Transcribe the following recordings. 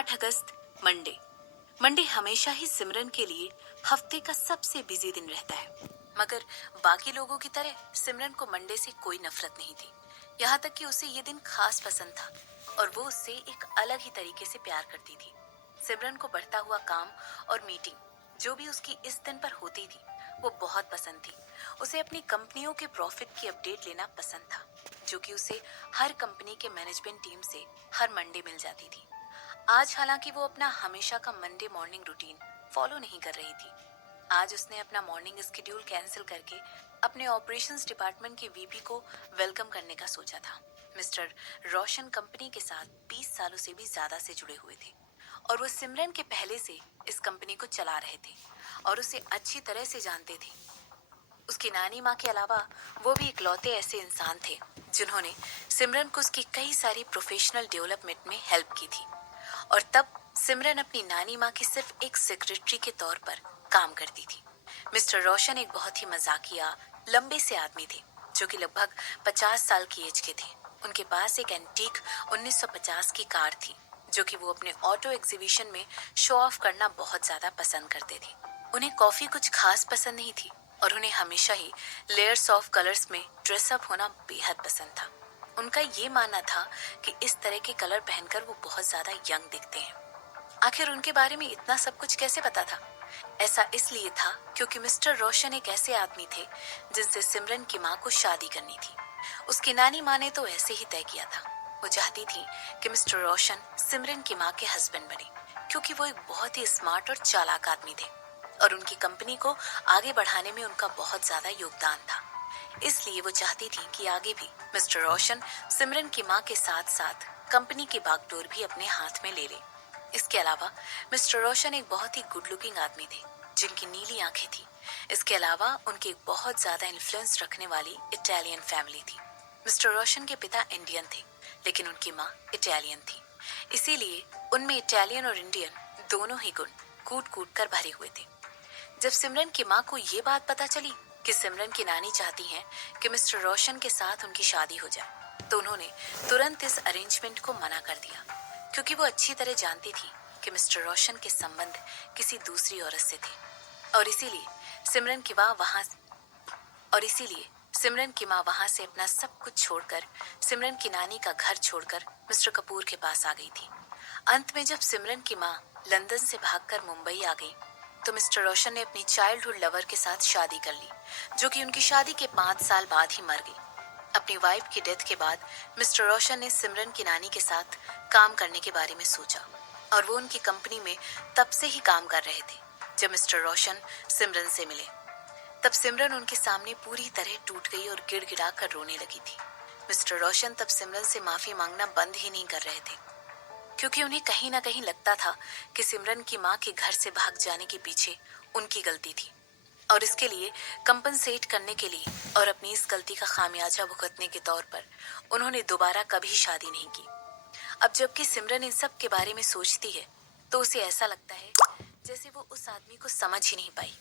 8 अगस्त Monday. Monday हमेशा ही सिमरन के लिए हफ्ते का सबसे बिजी दिन रहता है, मगर बाकी लोगों की तरह सिमरन को मंडे से कोई नफरत नहीं थी। यहाँ तक कि उसे ये दिन खास पसंद था और वो उससे एक अलग ही तरीके से प्यार करती थी। सिमरन को बढ़ता हुआ काम और मीटिंग जो भी उसकी इस दिन पर होती थी वो बहुत पसंद थी। उसे अपनी कंपनियों के प्रॉफिट की अपडेट लेना पसंद था, जो कि उसे हर कंपनी के मैनेजमेंट टीम से हर मंडे मिल जाती थी। आज हालांकि वो अपना हमेशा का मंडे मॉर्निंग रूटीन फॉलो नहीं कर रही थी। आज उसने अपना मॉर्निंग स्केड्यूल कैंसिल करके अपने ऑपरेशंस डिपार्टमेंट के वीपी को वेलकम करने का सोचा था। मिस्टर रोशन कंपनी के साथ 20 सालों से भी ज्यादा से जुड़े हुए थे और वो सिमरन के पहले से इस कंपनी को चला रहे थे और उसे अच्छी तरह से जानते थे। उसकी नानी माँ के अलावा वो भी इकलौते ऐसे इंसान थे जिन्होंने सिमरन को उसकी कई सारी प्रोफेशनल डेवलपमेंट में हेल्प की थी। और तब सिमरन अपनी नानी माँ की सिर्फ एक सेक्रेटरी के तौर पर काम करती थी। मिस्टर रोशन एक बहुत ही मजाकिया लंबे से आदमी थे जो कि लगभग 50 साल की एज के थे। उनके पास एक एंटीक 1950 की कार थी जो कि वो अपने ऑटो एग्जीबिशन में शो ऑफ करना बहुत ज्यादा पसंद करते थे। उन्हें कॉफी कुछ खास पसंद नहीं थी और उन्हें हमेशा ही लेयर्स ऑफ कलर्स में ड्रेसअप होना बेहद पसंद था। उनका ये मानना था कि इस तरह के कलर पहनकर वो बहुत ज्यादा यंग दिखते हैं। आखिर उनके बारे में इतना सब कुछ कैसे पता था? ऐसा इसलिए था क्योंकि मिस्टर रोशन एक ऐसे आदमी थे जिनसे सिमरन की माँ को शादी करनी थी। उसकी नानी माँ ने तो ऐसे ही तय किया था। वो चाहती थी कि मिस्टर रोशन सिमरन की माँ के हस्बैंड बने क्योंकि वो एक बहुत ही स्मार्ट और चालाक आदमी थे और उनकी कंपनी को आगे बढ़ाने में उनका बहुत ज्यादा योगदान था। इसलिए वो चाहती थी कि आगे भी मिस्टर रोशन सिमरन की माँ के साथ साथ कंपनी की बागडोर भी अपने हाथ में ले ले। इसके अलावा मिस्टर रोशन एक बहुत ही गुड लुकिंग आदमी थे जिनकी नीली आंखें थी। इसके अलावा उनकी एक बहुत ज्यादा इन्फ्लुएंस रखने वाली इटालियन फैमिली थी। मिस्टर रोशन के पिता इंडियन थे लेकिन उनकी माँ इटालियन थी, इसीलिए उनमें इटालियन और इंडियन दोनों ही गुण कूट कूट कर भरे हुए थे। जब सिमरन की माँ को ये बात पता चली कि सिमरन की नानी चाहती हैं कि मिस्टर रोशन के साथ उनकी शादी हो जाए, तो उन्होंने तुरंत इस अरेंजमेंट को मना कर दिया क्योंकि वो अच्छी तरह जानती थी कि मिस्टर रोशन के संबंध किसी दूसरी औरत से थे और इसीलिए सिमरन की माँ वहां सिमरन की माँ वहां से अपना सब कुछ छोड़कर सिमरन की नानी का घर छोड़कर मिस्टर कपूर के पास आ गई थी। अंत में जब सिमरन की माँ लंदन से भागकर मुंबई आ गई तो मिस्टर रोशन ने अपनी चाइल्डहुड लवर के साथ शादी कर ली जो कि उनकी शादी के 5 साल बाद ही मर गई। अपनी वाइफ की डेथ के बाद मिस्टर रोशन ने सिमरन की नानी के साथ काम करने के बारे में सोचा और वो उनकी कंपनी में तब से ही काम कर रहे थे जब मिस्टर रोशन सिमरन से मिले। तब सिमरन उनके सामने पूरी तरह टूट गई और गिड़गिड़ा कर रोने लगी थी। मिस्टर रोशन तब सिमरन से माफी मांगना बंद ही नहीं कर रहे थे क्योंकि उन्हें कहीं ना कहीं लगता था कि सिमरन की माँ के घर से भाग जाने के पीछे उनकी गलती थी और इसके लिए कंपनसेट करने के लिए और अपनी इस गलती का खामियाजा भुगतने के तौर पर उन्होंने दोबारा कभी शादी नहीं की। अब जबकि सिमरन इन सब के बारे में सोचती है तो उसे ऐसा लगता है जैसे वो उस आदमी को समझ ही नहीं पाई।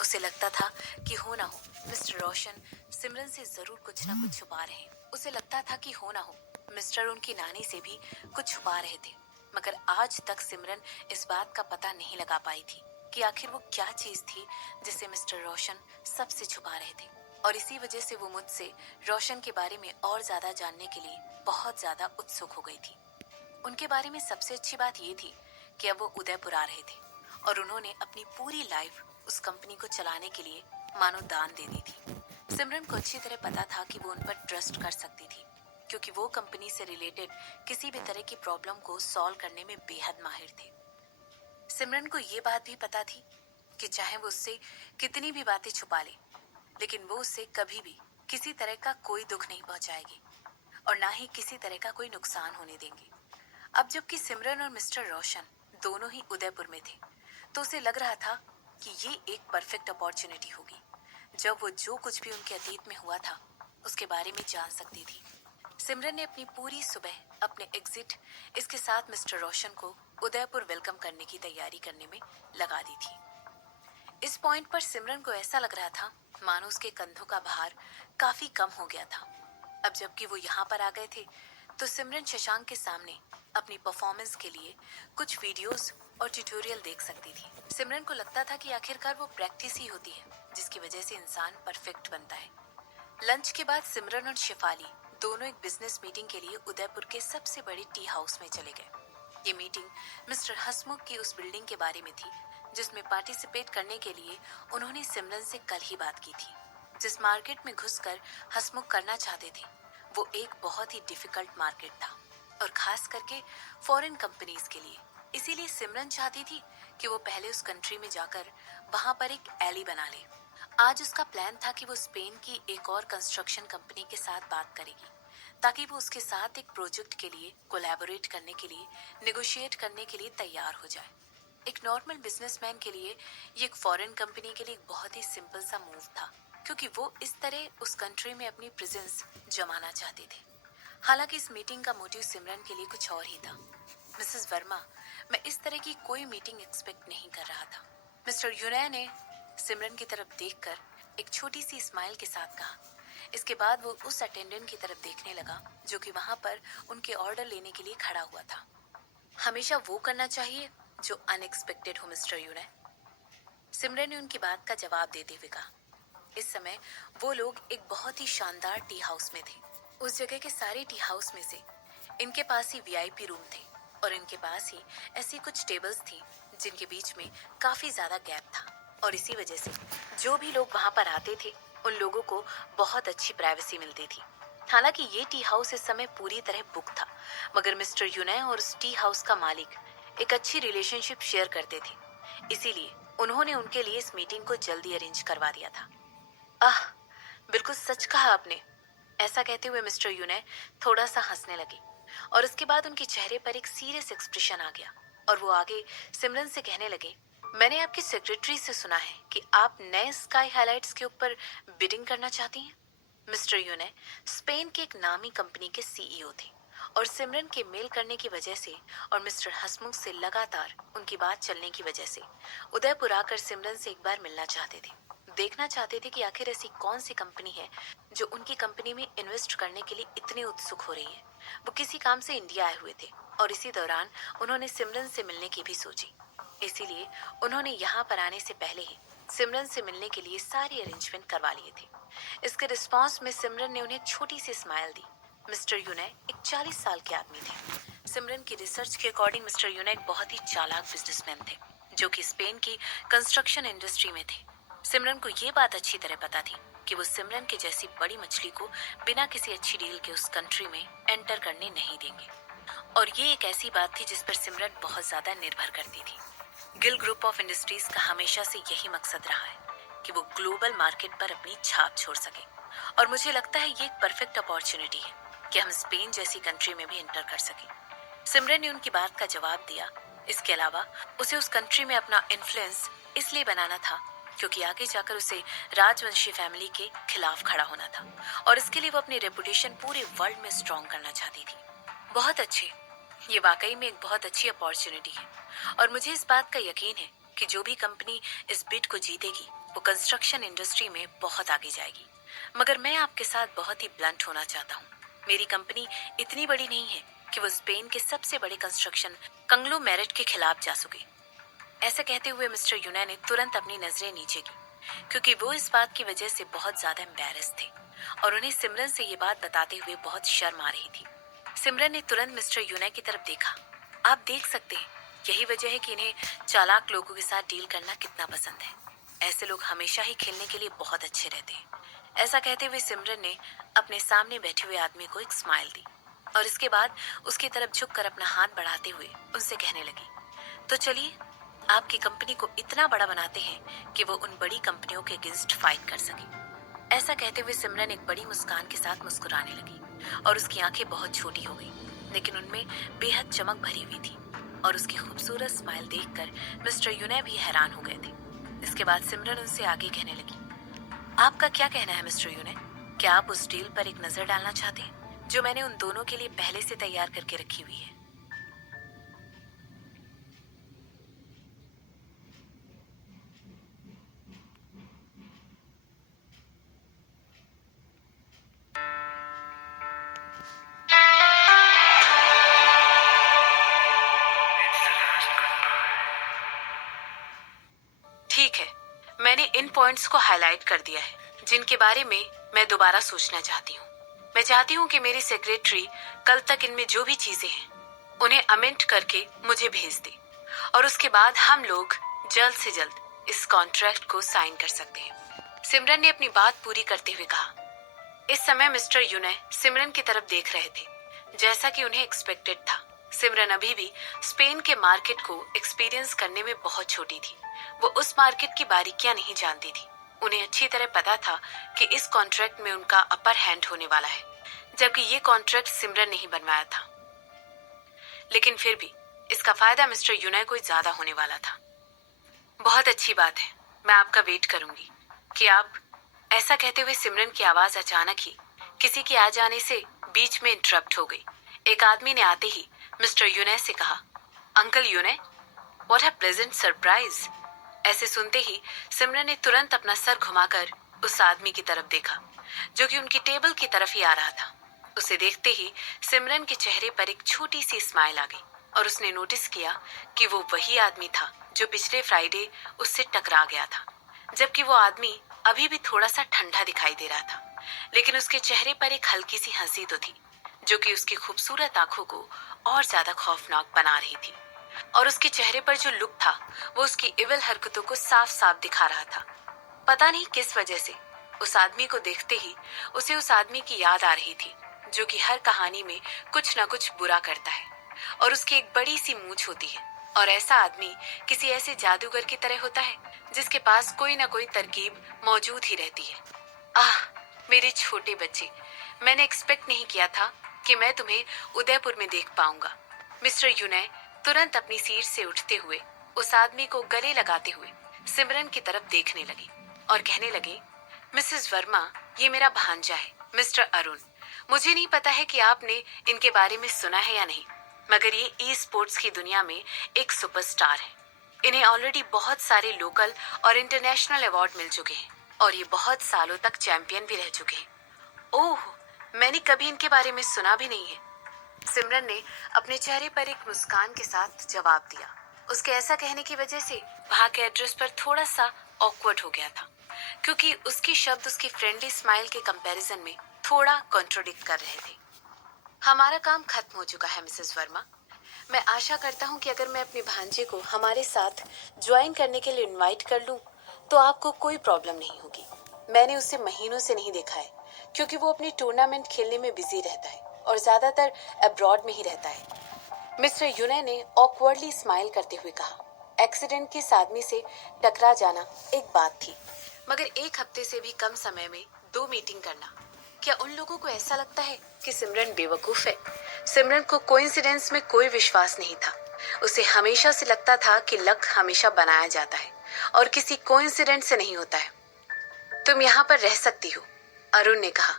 उसे लगता था कि हो ना हो मिस्टर रोशन सिमरन से जरूर कुछ ना कुछ छुपा रहे हैं। उसे लगता था कि हो ना हो मिस्टर उनकी नानी से भी कुछ छुपा रहे थे, मगर आज तक सिमरन इस बात का पता नहीं लगा पाई थी कि आखिर वो क्या चीज थी जिसे मिस्टर रोशन सबसे छुपा रहे थे। और इसी वजह से वो मुझसे रोशन के बारे में और ज्यादा जानने के लिए बहुत ज्यादा उत्सुक हो गई थी। उनके बारे में सबसे अच्छी बात ये थी कि अब वो उदयपुर आ रहे थे और उन्होंने अपनी पूरी लाइफ उस कंपनी को चलाने के लिए मानो दान दे दी थी। सिमरन को अच्छी तरह पता था कि वो उन पर ट्रस्ट कर सकती थी क्योंकि वो कंपनी से रिलेटेड किसी भी तरह की प्रॉब्लम को सॉल्व करने में बेहद माहिर थे। सिमरन को ये बात भी पता थी कि चाहे वो उससे कितनी भी बातें छुपा ले, लेकिन वो उससे कभी भी किसी तरह का कोई दुख नहीं पहुंचाएगी और ना ही किसी तरह का कोई नुकसान होने देंगे। अब जबकि सिमरन और मिस्टर रोशन दोनों ही उदयपुर में थे तो उसे लग रहा था कि ये एक परफेक्ट अपॉर्चुनिटी होगी जब वो जो कुछ भी उनके अतीत में हुआ था उसके बारे में जान सकती थी। सिमरन ने अपनी पूरी सुबह अपने एग्जिट इसके साथ मिस्टर रोशन को उदयपुर वेलकम करने की तैयारी करने में लगा दी थी। इस पॉइंट पर सिमरन को ऐसा लग रहा था मानो उसके कंधों का भार काफी कम हो गया था। अब जबकि वो यहाँ पर आ गए थे तो सिमरन शशांक के सामने अपनी परफॉर्मेंस के लिए कुछ वीडियोस और ट्यूटोरियल देख सकती थी। सिमरन को लगता था कि आखिरकार वो प्रैक्टिस ही होती है जिसकी वजह से इंसान परफेक्ट बनता है। लंच के बाद सिमरन और शिफाली दोनों एक बिजनेस मीटिंग के लिए उदयपुर के सबसे बड़े टी हाउस में चले गए। ये मीटिंग मिस्टर हसमुख की उस बिल्डिंग के बारे में थी जिसमें पार्टिसिपेट करने के लिए उन्होंने सिमरन से कल ही बात की थी। जिस मार्केट में घुसकर हसमुख करना चाहते थे वो एक बहुत ही डिफिकल्ट मार्केट था और खास करके फॉरेन कंपनीज के लिए। इसीलिए सिमरन चाहती थी कि वो पहले उस कंट्री में जाकर वहां पर एक एली बना ले। आज उसका प्लान था कि वो स्पेन की एक और कंस्ट्रक्शन कंपनी के साथ बात करेगी ताकि वो उसके साथ एक प्रोजेक्ट के लिए कोलैबोरेट करने के लिए नेगोशिएट करने के लिए तैयार हो जाए। एक नॉर्मल बिजनेसमैन के लिए ये एक फॉरेन कंपनी के लिए एक बहुत ही सिंपल सा मूव था क्योंकि वो इस तरह उस कंट्री में अपनी प्रेजेंस जमाना चाहते थे। हालांकि इस मीटिंग का मोटिव सिमरन के लिए कुछ और ही था। मिसेस वर्मा, मैं इस तरह की कोई मीटिंग एक्सपेक्ट नहीं कर रहा था। मिस्टर यूनै ने सिमरन की तरफ देखकर एक छोटी सी स्माइल के साथ कहा। इसके बाद वो उस अटेंडेंट की तरफ देखने लगा जो कि वहां पर उनके ऑर्डर लेने के लिए खड़ा हुआ था। हमेशा वो करना चाहिए जो अनएक्सपेक्टेड हो मिस्टर यूनै, सिमरन ने उनकी बात का जवाब देते हुए कहा। इस समय वो लोग एक बहुत ही शानदार टी हाउस में थे। उस जगह के सारे टी हाउस में से इनके पास ही वीआईपी रूम थे और इनके पास ही ऐसी कुछ टेबल्स थी जिनके बीच में काफी ज्यादा गैप था और इसी वजह से जो भी लोग वहां पर आते थे उन लोगों को बहुत अच्छी प्राइवेसी मिलती थी। हालांकि ये टी हाउस इस समय पूरी तरह बुक था, मगर मिस्टर यूनै और उस टी हाउस का मालिक एक अच्छी रिलेशनशिप शेयर करते थे, इसीलिए उन्होंने उनके लिए इस मीटिंग को जल्दी अरेंज करवा दिया था। आह, बिल्कुल सच कहा आपने। ऐसा कहते हुए मिस्टर यूनै थोड़ा सा हंसने लगे और उसके बाद उनके चेहरे पर एक सीरियस एक्सप्रेशन आ गया और वो आगे सिमरन से कहने लगे, मैंने आपकी सेक्रेटरी से सुना है कि आप नए स्काई हाइलाइट्स के ऊपर बिडिंग करना चाहती हैं। मिस्टर यूनै स्पेन के एक नामी कंपनी के सीईओ थे और सिमरन के मेल करने की वजह से और मिस्टर हसमुख से लगातार उनकी बात चलने की वजह से उदयपुर आकर सिमरन से एक बार मिलना चाहते थे। देखना चाहते थे कि आखिर ऐसी कौन सी कंपनी है जो उनकी कंपनी में इन्वेस्ट करने के लिए इतनी उत्सुक हो रही है। वो किसी काम से इंडिया आए हुए थे और इसी दौरान उन्होंने सिमरन से मिलने की भी सोची। इसीलिए उन्होंने यहाँ पर आने से पहले ही सिमरन से मिलने के लिए सारे अरेंजमेंट करवा लिए थे। इसके रिस्पॉन्स में सिमरन ने उन्हें छोटी सी स्माइल दी। मिस्टर यूनै एक 40 साल के आदमी थे। सिमरन की रिसर्च के अकॉर्डिंग मिस्टर यूनै एक बहुत ही चालाक बिजनेसमैन थे जो कि स्पेन की कंस्ट्रक्शन इंडस्ट्री में थे। सिमरन को ये बात अच्छी तरह पता थी कि वो सिमरन के जैसी बड़ी मछली को बिना किसी अच्छी डील के उस कंट्री में एंटर करने नहीं देंगे और ये एक ऐसी बात थी जिस पर सिमरन बहुत ज्यादा निर्भर करती थी। गिल ग्रुप ऑफ इंडस्ट्रीज का हमेशा से यही मकसद रहा है कि वो ग्लोबल मार्केट पर अपनी छाप छोड़ सके और मुझे लगता है ये एक परफेक्ट अपॉर्चुनिटी है कि हम स्पेन जैसी कंट्री में भी एंटर कर सके। सिमरन ने उनकी बात का जवाब दिया। इसके अलावा उसे उस कंट्री में अपना इन्फ्लुएंस इसलिए बनाना था क्योंकि आगे जाकर उसे राजवंशी फैमिली के खिलाफ खड़ा होना था और इसके लिए वो अपनी रेपुटेशन पूरे वर्ल्ड में स्ट्रॉन्ग करना चाहती थी। बहुत अच्छे, ये वाकई में एक बहुत अच्छी अपॉर्चुनिटी है और मुझे इस बात का यकीन है कि जो भी कंपनी इस बिड को जीतेगी वो कंस्ट्रक्शन इंडस्ट्री में बहुत आगे जाएगी। मगर मैं आपके साथ बहुत ही ब्लंट होना चाहता हूँ। मेरी कंपनी इतनी बड़ी नहीं है कि वो स्पेन के सबसे बड़े कंस्ट्रक्शन कंग्लोमेरेट के खिलाफ जा सके। ऐसा कहते हुए मिस्टर यूनै ने तुरंत अपनी नजरें नीचे की क्योंकि वो इस बात की वजह से बहुत ज्यादा एम्बैरेस थे और उन्हें सिमरन से ये बात बताते हुए बहुत शर्म आ रही थी। सिमरन ने तुरंत मिस्टर यूनै की तरफ देखा। आप देख सकते हैं, यही वजह है कि इन्हें चालाक लोगों के साथ डील करना कितना पसंद है। ऐसे लोग हमेशा ही खेलने के लिए बहुत अच्छे रहते हैं। ऐसा कहते हुए सिमरन ने अपने सामने बैठे हुए आदमी को एक स्माइल दी और इसके बाद उसकी तरफ झुककर अपना हाथ बढ़ाते हुए उनसे कहने लगी, तो चलिए आपकी कंपनी को इतना बड़ा बनाते हैं कि वो उन बड़ी कंपनियों के अगेंस्ट फाइट कर सके। ऐसा कहते हुए सिमरन एक बड़ी मुस्कान के साथ मुस्कुराने लगी और उसकी आंखें बहुत छोटी हो गई लेकिन उनमें बेहद चमक भरी हुई थी और उसकी खूबसूरत स्माइल देखकर मिस्टर यूनै भी हैरान हो गए थे। इसके बाद सिमरन उनसे आगे कहने लगी, आपका क्या कहना है मिस्टर यूनै? क्या आप उस डील पर एक नजर डालना चाहते हैं जो मैंने उन दोनों के लिए पहले से तैयार करके रखी हुई है? पॉइंट्स को हाईलाइट कर दिया है जिनके बारे में मैं दोबारा सोचना चाहती हूँ। मैं चाहती हूँ कि मेरी सेक्रेटरी कल तक इनमें जो भी चीजें हैं उन्हें अमेंड करके मुझे भेज दे और उसके बाद हम लोग जल्द से जल्द इस कॉन्ट्रैक्ट को साइन कर सकते हैं। सिमरन ने अपनी बात पूरी करते हुए कहा। इस समय मिस्टर यूनय सिमरन की तरफ देख रहे थे, जैसा कि उन्हें एक्सपेक्टेड था। सिमरन अभी भी स्पेन के मार्केट को एक्सपीरियंस करने में बहुत छोटी थी। वो उस मार्केट की बारीकियां नहीं जानती थी। उन्हें अच्छी तरह पता था कि इस कॉन्ट्रैक्ट में उनका अपर हैंड होने वाला है, जबकि ये कॉन्ट्रैक्ट सिमरन ने ही बनवाया था। लेकिन फिर भी इसका फायदा मिस्टर यूनय को ज्यादा होने वाला था। बहुत अच्छी बात है, मैं आपका वेट करूंगी कि आप। ऐसा कहते हुए सिमरन की आवाज अचानक ही किसी के आ जाने से बीच में इंटरप्ट हो गई। एक आदमी ने आते ही मिस्टर यूनय से कहा, अंकल यूनय, व्हाट अ प्लेजेंट सरप्राइज। ऐसे सुनते ही सिमरन ने तुरंत अपना सर घुमाकर उस आदमी की तरफ देखा जो कि उनकी टेबल की तरफ ही आ रहा था। उसे देखते ही सिमरन के चेहरे पर एक छोटी सी स्माइल आ गई और उसने नोटिस किया कि वो वही आदमी था जो पिछले फ्राइडे उससे टकरा गया था। जबकि वो आदमी अभी भी थोड़ा सा ठंडा दिखाई दे रहा था, लेकिन उसके चेहरे पर एक हल्की सी हंसी तो थी जो कि उसकी खूबसूरत आंखों को और ज्यादा खौफनाक बना रही थी। और उसके चेहरे पर जो लुक था वो उसकी इविल हरकतों को साफ साफ दिखा रहा था। पता नहीं किस वजह से उस आदमी को देखते ही उसे उस आदमी की याद आ रही थी जो कि हर कहानी में कुछ न कुछ बुरा करता है और उसकी एक बड़ी सी मूंछ होती है। और ऐसा आदमी किसी ऐसे जादूगर की तरह होता है जिसके पास कोई ना कोई तरकीब मौजूद ही रहती है। आह, मेरे छोटे बच्चे, मैंने एक्सपेक्ट नहीं किया था कि मैं तुम्हें उदयपुर में देख पाऊंगा। मिस्टर यूनय तुरंत अपनी सीट से उठते हुए उस आदमी को गले लगाते हुए सिमरन की तरफ देखने लगे और कहने लगे, मिसेस वर्मा, ये मेरा भांजा है मिस्टर अरुण। मुझे नहीं पता है कि आपने इनके बारे में सुना है या नहीं, मगर ये ई स्पोर्ट्स की दुनिया में एक सुपरस्टार है। इन्हें ऑलरेडी बहुत सारे लोकल और इंटरनेशनल अवार्ड मिल चुके हैं और ये बहुत सालों तक चैंपियन भी रह चुके हैं। ओह, मैंने कभी इनके बारे में सुना भी नहीं है। सिमरन ने अपने चेहरे पर एक मुस्कान के साथ जवाब दिया। उसके ऐसा कहने की वजह से वहां के एड्रेस पर थोड़ा सा ऑकवर्ड हो गया था, क्योंकि उसके शब्द उसकी फ्रेंडली स्माइल के कंपैरिजन में थोड़ा कॉन्ट्रोडिक्ट कर रहे थे। हमारा काम खत्म हो चुका है मिसेस वर्मा। मैं आशा करता हूँ कि अगर मैं अपने भांजे को हमारे साथ ज्वाइन करने के लिए इनवाइट कर लूँ तो आपको कोई प्रॉब्लम नहीं होगी। मैंने उसे महीनों से नहीं देखा है क्योंकि वो अपनी टूर्नामेंट खेलने में बिजी रहता है और ज्यादातर अब्रॉड में ही रहता है। मिस्टर यूने ने ऑकवर्डली स्माइल करते हुए कहा। एक्सीडेंट के इस आदमी से टकरा जाना एक बात थी, मगर एक हफ्ते से भी कम समय में 2 मीटिंग करना, क्या उन लोगों को ऐसा लगता है कि सिमरन बेवकूफ है? सिमरन को कोइंसिडेंस में कोई विश्वास नहीं था। उसे हमेशा से लगता था कि लक हमेशा बनाया जाता है और किसी कोइंसिडेंट से नहीं होता है। तुम यहाँ पर रह सकती हो, अरुण ने कहा।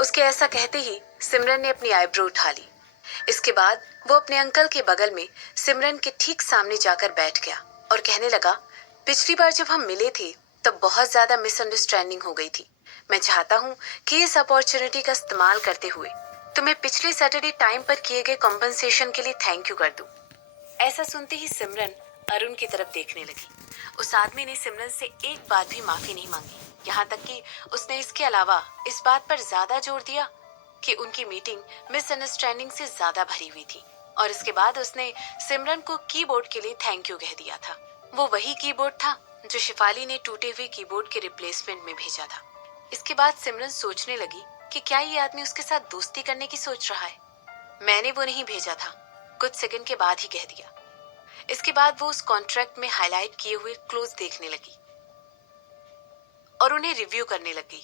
उसके ऐसा कहते ही सिमरन ने अपनी आईब्रो उठा ली। इसके बाद वो अपने अंकल के बगल में सिमरन के ठीक सामने जाकर बैठ गया और कहने लगा, पिछली बार जब हम मिले थे तब बहुत ज्यादा मिसअंडरस्टैंडिंग हो गई थी। मैं चाहता हूँ कि इस अपॉर्चुनिटी का इस्तेमाल करते हुए तुम्हें पिछले सैटरडे टाइम पर किए गए कॉम्पनसेशन के लिए थैंक यू कर दूं। ऐसा सुनते ही सिमरन अरुण की तरफ देखने लगी। उस आदमी ने सिमरन से एक बार भी माफी नहीं मांगी, यहाँ तक कि उसने इसके अलावा इस बात पर ज्यादा जोर दिया कि उनकी मीटिंग मिसअंडरस्टैंडिंग से ज्यादा भरी हुई थी। और इसके बाद उसने सिमरन को कीबोर्ड के लिए थैंक यू कह दिया था। वो वही कीबोर्ड था जो शिफाली ने टूटे हुए कीबोर्ड के रिप्लेसमेंट में भेजा था। इसके बाद सिमरन सोचने लगी कि क्या ये आदमी उसके साथ दोस्ती करने की सोच रहा है। मैंने वो नहीं भेजा था, कुछ सेकंड के बाद ही कह दिया। इसके बाद वो उस कॉन्ट्रैक्ट में हाईलाइट किए हुए क्लोज देखने लगी और उन्हें रिव्यू करने लगी।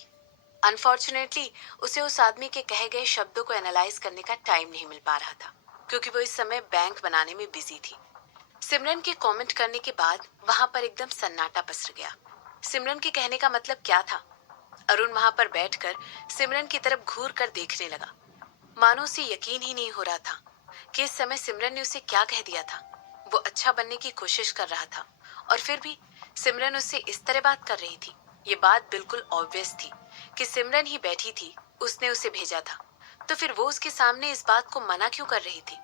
अनफॉर्चुनेटली उसे उस आदमी के कहे गए शब्दों को एनालाइज करने का टाइम नहीं मिल पा रहा था, क्योंकि वो इस समय बैंक बनाने में बिजी थी। सिमरन के कमेंट करने के बाद वहां पर एकदम सन्नाटा पसर गया। सिमरन के कहने का मतलब क्या था? अरुण वहां पर बैठकर सिमरन की तरफ घूर कर देखने लगा, मानो उसे यकीन ही नहीं हो रहा था कि इस समय सिमरन ने उसे क्या कह दिया था। वो अच्छा बनने की कोशिश कर रहा था और फिर भी सिमरन उससे इस तरह बात कर रही थी। ये बात बिल्कुल ऑब्वियस थी कि सिमरन ही बैठी थी, उसने उसे भेजा था, तो फिर वो उसके सामने इस बात को मना क्यों कर रही थी?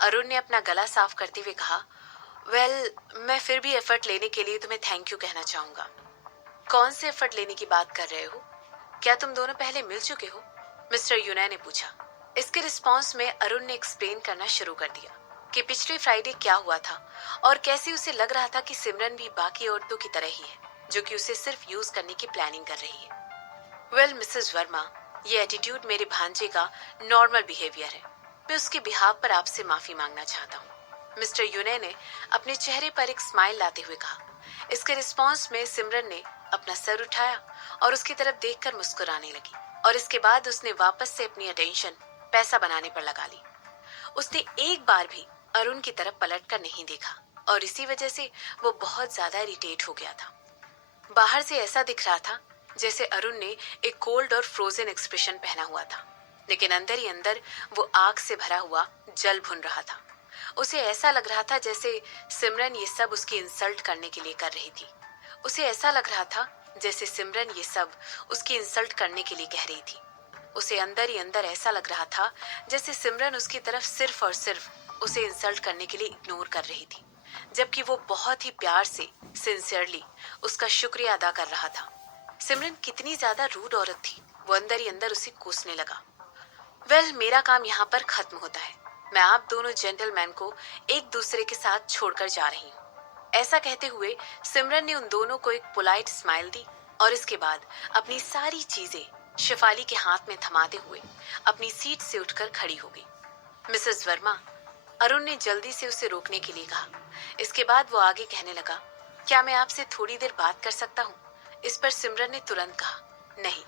अरुण ने अपना गला साफ करते हुए कहा, वेल, मैं फिर भी एफर्ट लेने के लिए तुम्हें थैंक यू कहना चाहूंगा। कौन से एफर्ट लेने की बात कर रहे हो? क्या तुम दोनों पहले मिल चुके हो? मिस्टर यूनय ने पूछा। इसके रिस्पॉन्स में अरुण ने एक्सप्लेन करना शुरू कर दिया कि पिछले फ्राइडे क्या हुआ था और कैसे उसे लग रहा था कि सिमरन भी बाकी औरतों की तरह ही है, जो कि उसे सिर्फ यूज करने की प्लानिंग कर रही है। वेल मिसेस वर्मा, ये एटीट्यूड मेरे भांजे का नॉर्मल बिहेवियर है। मैं उसके बिहाव पर आपसे माफी मांगना चाहता हूँ। मिस्टर यूने ने अपने चेहरे पर एक स्माइल लाते हुए कहा। इसके रिस्पॉन्स में सिमरन ने अपना सर उठाया और उसकी तरफ देखकर मुस्कुराने लगी, और इसके बाद उसने वापस से अपनी अटेंशन पैसा बनाने पर लगा ली। उसने एक बार भी अरुण की तरफ पलट कर नहीं देखा, और इसी वजह से वो बहुत ज्यादा इरिटेट हो गया था। बाहर से ऐसा दिख रहा था जैसे अरुण ने एक कोल्ड और फ्रोजन एक्सप्रेशन पहना हुआ था, लेकिन अंदर ही अंदर वो आग से भरा हुआ जल भुन रहा था। उसे ऐसा लग रहा था जैसे सिमरन ये सब उसकी इंसल्ट करने के लिए कर रही थी। उसे ऐसा लग रहा था जैसे सिमरन ये सब उसकी इंसल्ट करने के लिए कह रही थी। उसे अंदर ही अंदर ऐसा लग रहा था जैसे सिमरन उसकी तरफ सिर्फ और सिर्फ उसे इंसल्ट करने के लिए इग्नोर कर रही थी, जबकि वो बहुत ही प्यार से सिंसियरली उसका शुक्रिया अदा कर रहा था। सिमरन कितनी ज्यादा रूड औरत थी, वो अंदर ही अंदर उसे कोसने लगा। वेल, मेरा काम यहाँ पर खत्म होता है। मैं आप दोनों जेंटलमैन को एक दूसरे के साथ छोड़कर जा रही हूँ। ऐसा कहते हुए सिमरन ने उन दोनों को एक पोलाइट स्माइल दी और इसके बाद अपनी सारी चीजें शेफाली के हाथ में थमाते हुए अपनी सीट से उठकर खड़ी हो गई। मिसेस वर्मा, अरुण ने जल्दी से उसे रोकने के लिए कहा। इसके बाद वो आगे कहने लगा, क्या मैं आपसे थोड़ी देर बात कर सकता हूँ? इस पर सिमरन ने तुरंत कहा, नहीं।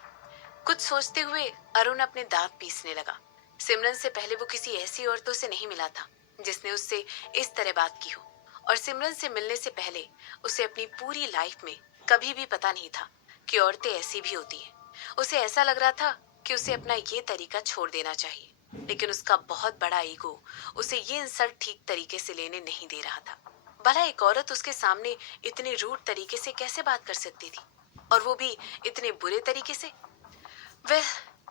कुछ सोचते हुए अरुण अपने दांत पीसने लगा। सिमरन से पहले वो किसी ऐसी औरतों से नहीं मिला था जिसने उससे इस तरह बात की हो, और सिमरन से मिलने से पहले उसे अपनी पूरी लाइफ में कभी भी पता नहीं था कि औरतें ऐसी भी होती हैं। उसे ऐसा लग रहा था कि उसे अपना ये तरीका छोड़ देना चाहिए, लेकिन उसका बहुत बड़ा ईगो उसे ये इंसल्ट ठीक तरीके से लेने नहीं दे रहा था। भला एक औरत उसके सामने इतने रूड तरीके से कैसे बात कर सकती थी, और वो भी इतने बुरे तरीके से? वह,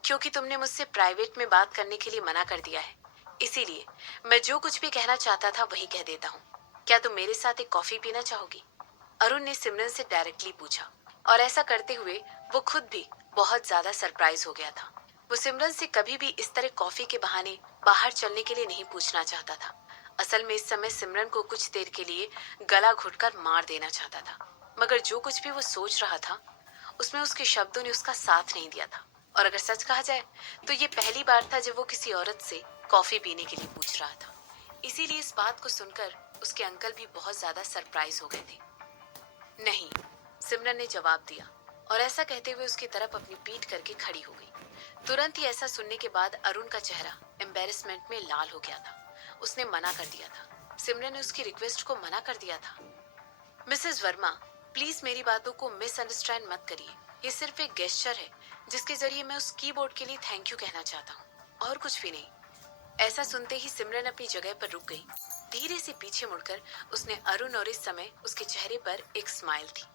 क्योंकि तुमने मुझसे प्राइवेट में बात करने के लिए मना कर दिया है, इसीलिए मैं जो कुछ भी कहना चाहता था वही कह देता हूँ। क्या तुम मेरे साथ एक कॉफी पीना चाहोगी? अरुण ने सिमरन से डायरेक्टली पूछा, और ऐसा करते हुए वो खुद भी बहुत ज्यादा सरप्राइज हो गया था। वो सिमरन से कभी भी इस तरह कॉफी के बहाने बाहर चलने के लिए नहीं पूछना चाहता था। असल में इस समय सिमरन को कुछ देर के लिए गला घुटकर मार देना चाहता था, मगर जो कुछ भी वो सोच रहा था उसमें उसके शब्दों ने उसका साथ नहीं दिया था। और अगर सच कहा जाए तो ये पहली बार था जब वो किसी औरत से कॉफी पीने के लिए पूछ रहा था। इसीलिए इस बात को सुनकर उसके अंकल भी बहुत ज्यादा सरप्राइज हो गए थे। नहीं, सिमरन ने जवाब दिया, और ऐसा कहते हुए उसकी तरफ अपनी पीठ करके खड़ी हो गई। तुरंत ही ऐसा सुनने के बाद अरुण का चेहरा एम्बेरसमेंट में लाल हो गया था। उसने मना कर दिया था। सिमरन ने उसकी रिक्वेस्ट को मना कर दिया था। मिसेस वर्मा, प्लीज मेरी बातों को मिसअंडरस्टैंड मत करिए। ये सिर्फ एक गेस्चर है जिसके जरिए मैं उस कीबोर्ड के लिए थैंक यू कहना चाहता हूँ, और कुछ भी नहीं। ऐसा सुनते ही सिमरन अपनी जगह पर रुक गई। धीरे से पीछे मुड़कर उसने अरुण, और इस समय उसके चेहरे पर एक स्माइल थी।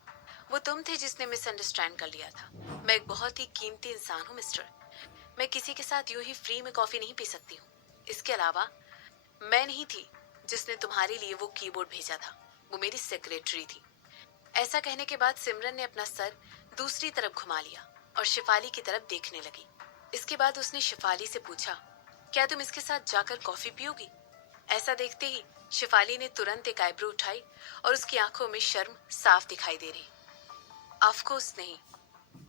वो तुम थे जिसने मिसअंडरस्टैंड कर लिया था। मैं एक बहुत ही कीमती इंसान हूँ मिस्टर। मैं किसी के साथ यूं ही फ्री में कॉफी नहीं पी सकती हूँ। इसके अलावा मैं नहीं थी जिसने तुम्हारे लिए वो कीबोर्ड भेजा था, वो मेरी सेक्रेटरी थी। ऐसा कहने के बाद सिमरन ने अपना सर दूसरी तरफ घुमा लिया और शिफाली की तरफ देखने लगी। इसके बाद उसने शिफाली से पूछा, क्या तुम इसके साथ जाकर कॉफी पियोगी? ऐसा देखते ही शिफाली ने तुरंत एक आईब्रो उठाई और उसकी आंखों में शर्म साफ दिखाई दे रही। ऑफ कोर्स नहीं,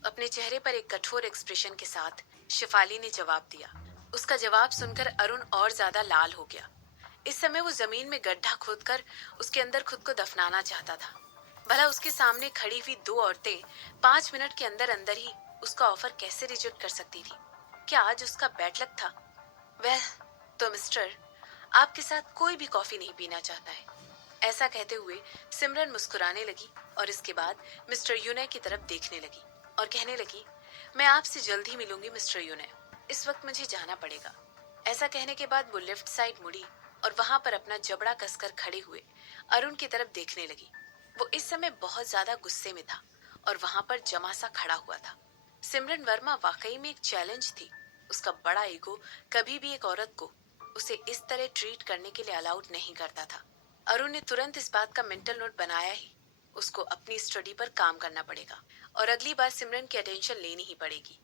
अपने चेहरे पर एक कठोर एक्सप्रेशन के साथ शिफाली ने जवाब दिया। उसका जवाब सुनकर अरुण और ज्यादा लाल हो गया। इस समय वो जमीन में गड्ढा खोदकर उसके अंदर खुद को दफनाना चाहता था। भला उसके सामने खड़ी हुई दो औरतें 5 मिनट के अंदर अंदर ही उसका ऑफर कैसे रिजेक्ट कर सकती थी? क्या आज उसका बैड लक था? वह, तो मिस्टर, आपके साथ कोई भी कॉफी नहीं पीना चाहता है। ऐसा कहते हुए सिमरन मुस्कुराने लगी और इसके बाद मिस्टर यूने की तरफ देखने लगी और कहने लगी, मैं आपसे जल्द ही मिलूंगी मिस्टर यूने, इस वक्त मुझे जाना पड़ेगा। ऐसा कहने के बाद वो लेफ्ट साइड मुड़ी और वहां पर अपना जबड़ा कसकर खड़े हुए अरुण की तरफ देखने लगी। वो इस समय बहुत ज्यादा गुस्से में था और वहां पर जमा सा खड़ा हुआ था। सिमरन वर्मा वाकई में एक चैलेंज थी। उसका बड़ा ईगो कभी भी एक औरत को उसे इस तरह ट्रीट करने के लिए अलाउड नहीं करता था। अरुण ने तुरंत इस बात का मेंटल नोट बनाया ही उसको अपनी स्टडी पर काम करना पड़ेगा और अगली बार सिमरन की अटेंशन लेनी ही पड़ेगी।